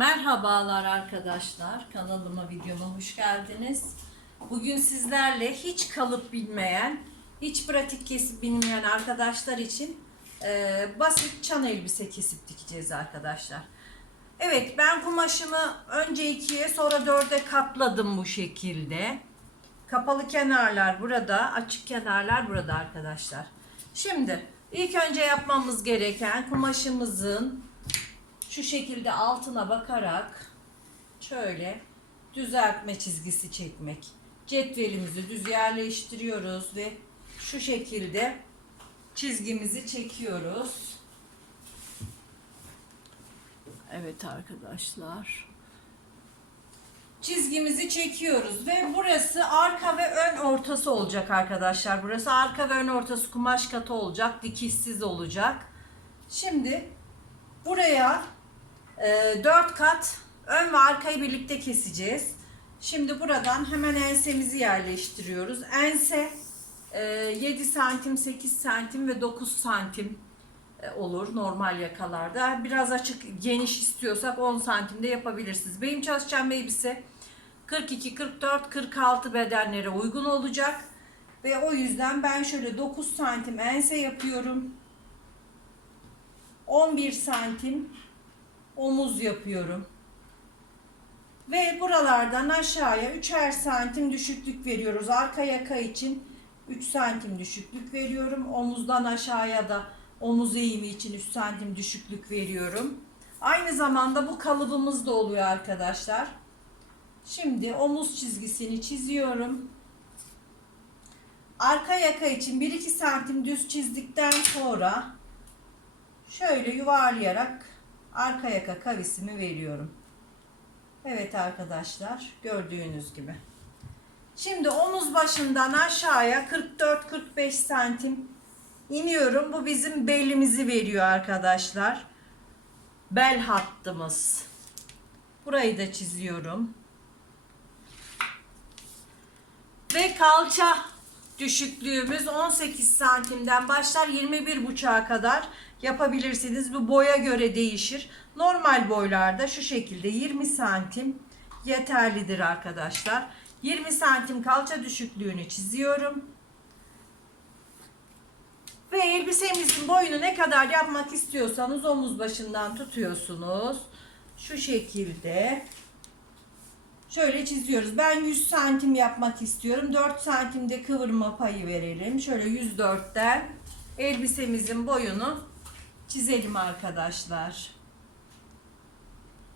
Merhabalar arkadaşlar. Kanalıma, videoma hoş geldiniz. Bugün sizlerle hiç kalıp bilmeyen, hiç pratik kesip bilmeyen arkadaşlar için e, basit çan elbise kesip dikeceğiz arkadaşlar. Evet ben kumaşımı önce ikiye sonra dörde katladım bu şekilde. Kapalı kenarlar burada, açık kenarlar burada arkadaşlar. Şimdi ilk önce yapmamız gereken kumaşımızın şu şekilde altına bakarak şöyle düzeltme çizgisi çekmek. Cetvelimizi düz yerleştiriyoruz ve şu şekilde çizgimizi çekiyoruz. Evet arkadaşlar. Çizgimizi çekiyoruz ve burası arka ve ön ortası olacak arkadaşlar. Burası arka ve ön ortası kumaş katı olacak. Dikişsiz olacak. Şimdi buraya 4 kat ön ve arkayı birlikte keseceğiz. Şimdi buradan hemen ensemizi yerleştiriyoruz. Ense e, 7 santim, 8 santim ve 9 santim e, olur normal yakalarda. Biraz açık geniş istiyorsak 10 santimde yapabilirsiniz. Benim çalışacağım elbise 42, 44, 46 bedenlere uygun olacak. Ve o yüzden ben şöyle 9 santim ense yapıyorum. 11 santim omuz yapıyorum. Ve buralardan aşağıya 3'er santim düşüklük veriyoruz. Arka yaka için 3 santim düşüklük veriyorum. Omuzdan aşağıya da omuz eğimi için 3 santim düşüklük veriyorum. Aynı zamanda bu kalıbımız da oluyor arkadaşlar. Şimdi omuz çizgisini çiziyorum. Arka yaka için 1-2 santim düz çizdikten sonra şöyle yuvarlayarak arka yaka kavisimi veriyorum. Evet arkadaşlar gördüğünüz gibi. Şimdi omuz başından aşağıya 44-45 santim iniyorum. Bu bizim belimizi veriyor arkadaşlar. Bel hattımız. Burayı da çiziyorum. Ve kalça düşüklüğümüz 18 santimden başlar 21 buçuğa kadar yapabilirsiniz. Bu boya göre değişir. Normal boylarda şu şekilde 20 santim yeterlidir arkadaşlar. 20 santim kalça düşüklüğünü çiziyorum. Ve elbisemizin boyunu ne kadar yapmak istiyorsanız omuz başından tutuyorsunuz. Şu şekilde. Şöyle çiziyoruz. Ben 100 santim yapmak istiyorum. 4 santimde kıvırma payı verelim. Şöyle 104'ten elbisemizin boyunu çizelim arkadaşlar.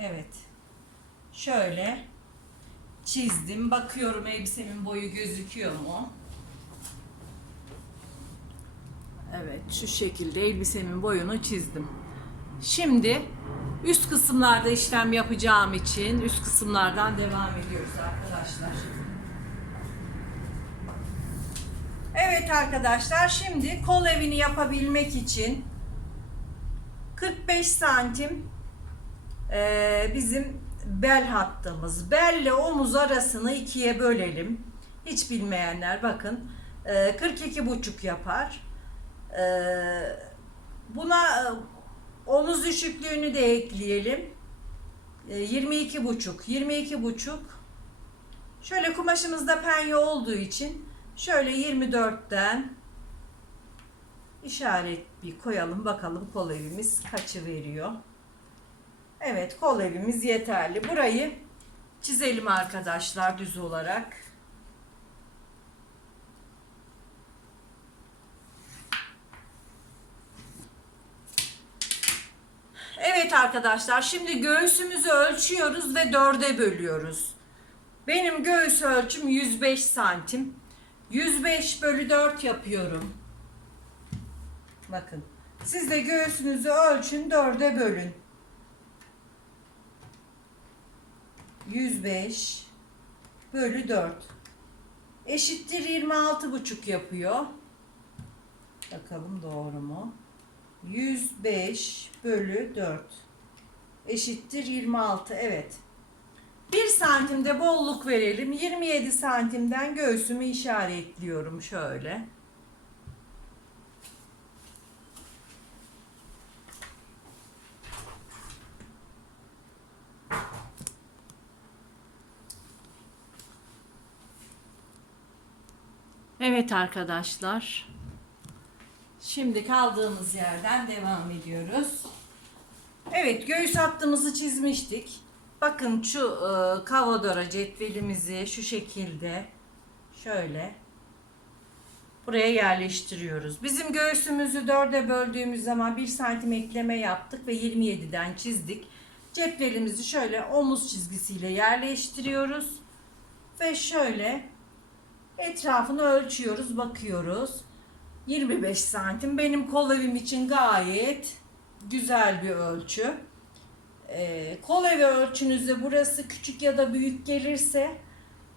Evet. Şöyle çizdim. Bakıyorum elbisemin boyu gözüküyor mu? Evet şu şekilde elbisemin boyunu çizdim. Şimdi üst kısımlarda işlem yapacağım için üst kısımlardan devam ediyoruz arkadaşlar. Evet arkadaşlar şimdi kol evini yapabilmek için 45 santim e, bizim bel hattımız. Belle omuz arasını ikiye bölelim. Hiç bilmeyenler bakın e, 42 buçuk yapar. E, buna e, omuz düşüklüğünü de ekleyelim. E, 22 buçuk. 22 buçuk. Şöyle kumaşımızda penye olduğu için şöyle 24'ten işaret bir koyalım bakalım kol evimiz kaçı veriyor. Evet kol evimiz yeterli. Burayı çizelim arkadaşlar düz olarak. Evet arkadaşlar şimdi göğsümüzü ölçüyoruz ve dörde bölüyoruz. Benim göğüs ölçüm 105 santim. 105 bölü 4 yapıyorum. Bakın. Siz de göğsünüzü ölçün dörde bölün. 105 bölü 4 eşittir 26 buçuk yapıyor. Bakalım doğru mu? 105 bölü 4 eşittir 26. Evet. 1 santimde bolluk verelim. 27 santimden göğsümü işaretliyorum şöyle. Evet arkadaşlar. Şimdi kaldığımız yerden devam ediyoruz. Evet göğüs hattımızı çizmiştik. Bakın şu e, kavadora cetvelimizi şu şekilde şöyle buraya yerleştiriyoruz. Bizim göğsümüzü dörde böldüğümüz zaman 1 santim ekleme yaptık ve 27'den çizdik. Cetvelimizi şöyle omuz çizgisiyle yerleştiriyoruz. Ve şöyle etrafını ölçüyoruz, bakıyoruz. 25 santim benim kol evim için gayet güzel bir ölçü. Ee, kol evi ölçünüzde burası küçük ya da büyük gelirse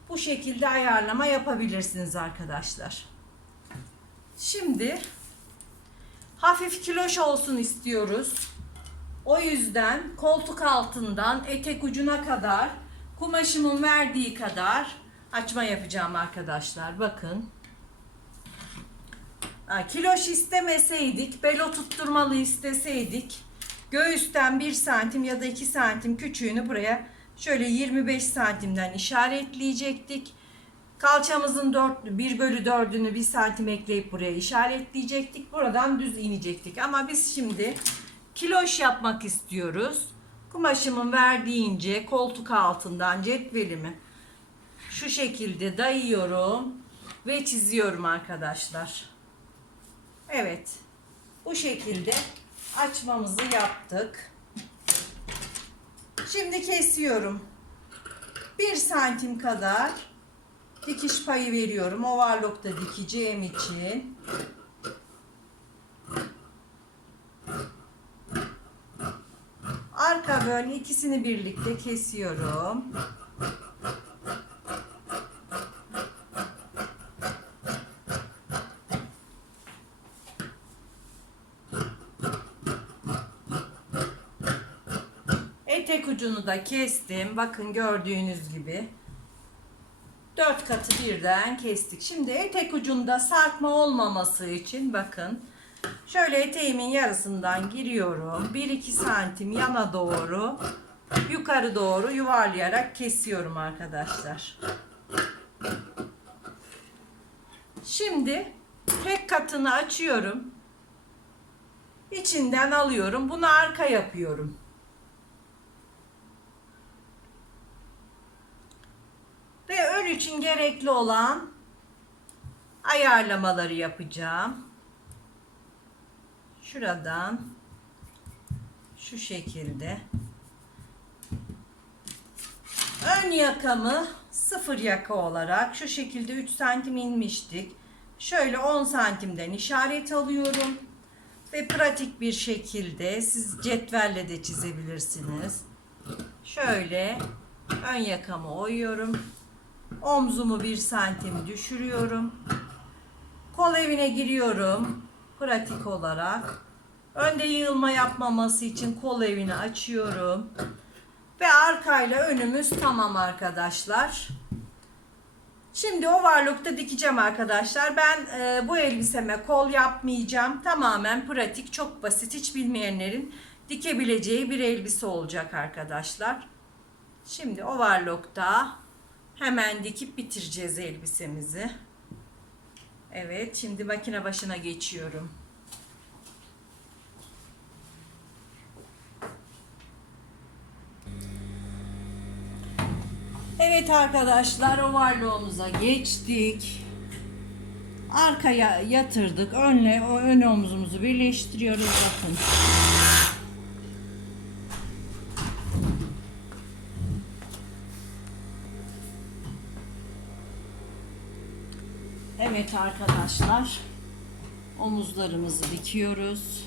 bu şekilde ayarlama yapabilirsiniz arkadaşlar. Şimdi hafif kiloş olsun istiyoruz. O yüzden koltuk altından etek ucuna kadar kumaşımın verdiği kadar açma yapacağım arkadaşlar. Bakın. Kiloş istemeseydik, belo tutturmalı isteseydik göğüsten 1 santim ya da 2 santim küçüğünü buraya şöyle 25 santimden işaretleyecektik. Kalçamızın 4, 1 bölü 4'ünü 1 santim ekleyip buraya işaretleyecektik. Buradan düz inecektik. Ama biz şimdi kiloş yapmak istiyoruz. Kumaşımın verdiğince koltuk altından cetvelimi şu şekilde dayıyorum ve çiziyorum arkadaşlar. Evet. Bu şekilde açmamızı yaptık. Şimdi kesiyorum. 1 santim kadar dikiş payı veriyorum. Overlock'ta dikeceğim için. Arka bölme ikisini birlikte kesiyorum. Etek ucunu da kestim. Bakın gördüğünüz gibi. Dört katı birden kestik. Şimdi etek ucunda sarkma olmaması için bakın. Şöyle eteğimin yarısından giriyorum. 1-2 santim yana doğru yukarı doğru yuvarlayarak kesiyorum arkadaşlar. Şimdi tek katını açıyorum. İçinden alıyorum. Bunu arka yapıyorum. Ve ön için gerekli olan ayarlamaları yapacağım. Şuradan şu şekilde ön yakamı sıfır yaka olarak şu şekilde 3 santim inmiştik. Şöyle 10 santimden işaret alıyorum. Ve pratik bir şekilde siz cetvelle de çizebilirsiniz. Şöyle ön yakamı oyuyorum. Omzumu bir santim düşürüyorum. Kol evine giriyorum. Pratik olarak. Önde yığılma yapmaması için kol evini açıyorum. Ve arkayla önümüz tamam arkadaşlar. Şimdi overlock'ta dikeceğim arkadaşlar. Ben e, bu elbiseme kol yapmayacağım. Tamamen pratik, çok basit. Hiç bilmeyenlerin dikebileceği bir elbise olacak arkadaşlar. Şimdi overlock'ta hemen dikip bitireceğiz elbisemizi. Evet, şimdi makine başına geçiyorum. Evet arkadaşlar overlock'umuza geçtik. Arkaya yatırdık. Önle o ön omzumuzu birleştiriyoruz bakın. Evet arkadaşlar. Omuzlarımızı dikiyoruz.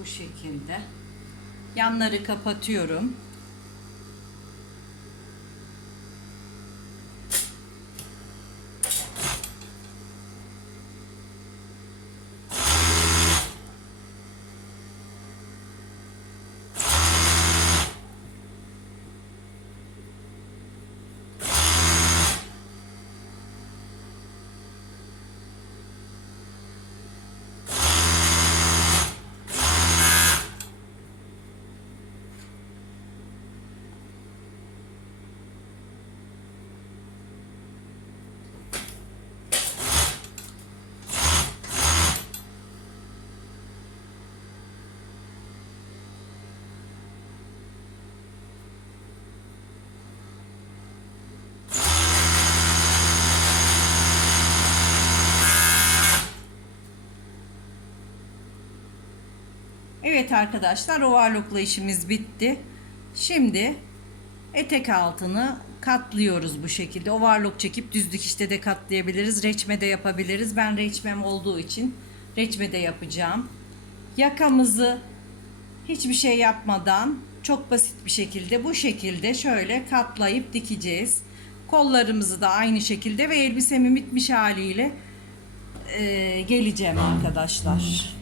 Bu şekilde. Yanları kapatıyorum. Evet arkadaşlar overlockla işimiz bitti. Şimdi etek altını katlıyoruz bu şekilde. Overlock çekip düz dikişte de katlayabiliriz. Reçme de yapabiliriz. Ben reçmem olduğu için reçme de yapacağım. Yakamızı hiçbir şey yapmadan çok basit bir şekilde bu şekilde şöyle katlayıp dikeceğiz. Kollarımızı da aynı şekilde ve elbisemin bitmiş haliyle e, geleceğim arkadaşlar.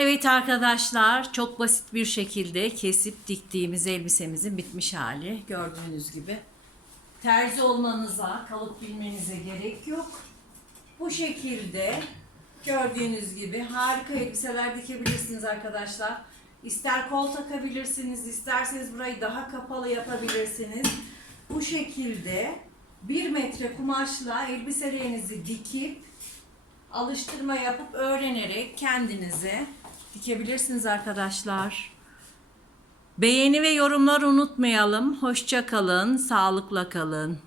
Evet arkadaşlar çok basit bir şekilde kesip diktiğimiz elbisemizin bitmiş hali gördüğünüz gibi. Terzi olmanıza, kalıp bilmenize gerek yok. Bu şekilde gördüğünüz gibi harika elbiseler dikebilirsiniz arkadaşlar. İster kol takabilirsiniz, isterseniz burayı daha kapalı yapabilirsiniz. Bu şekilde bir metre kumaşla elbiselerinizi dikip alıştırma yapıp öğrenerek kendinize dikebilirsiniz arkadaşlar. Beğeni ve yorumlar unutmayalım. Hoşça kalın, sağlıkla kalın.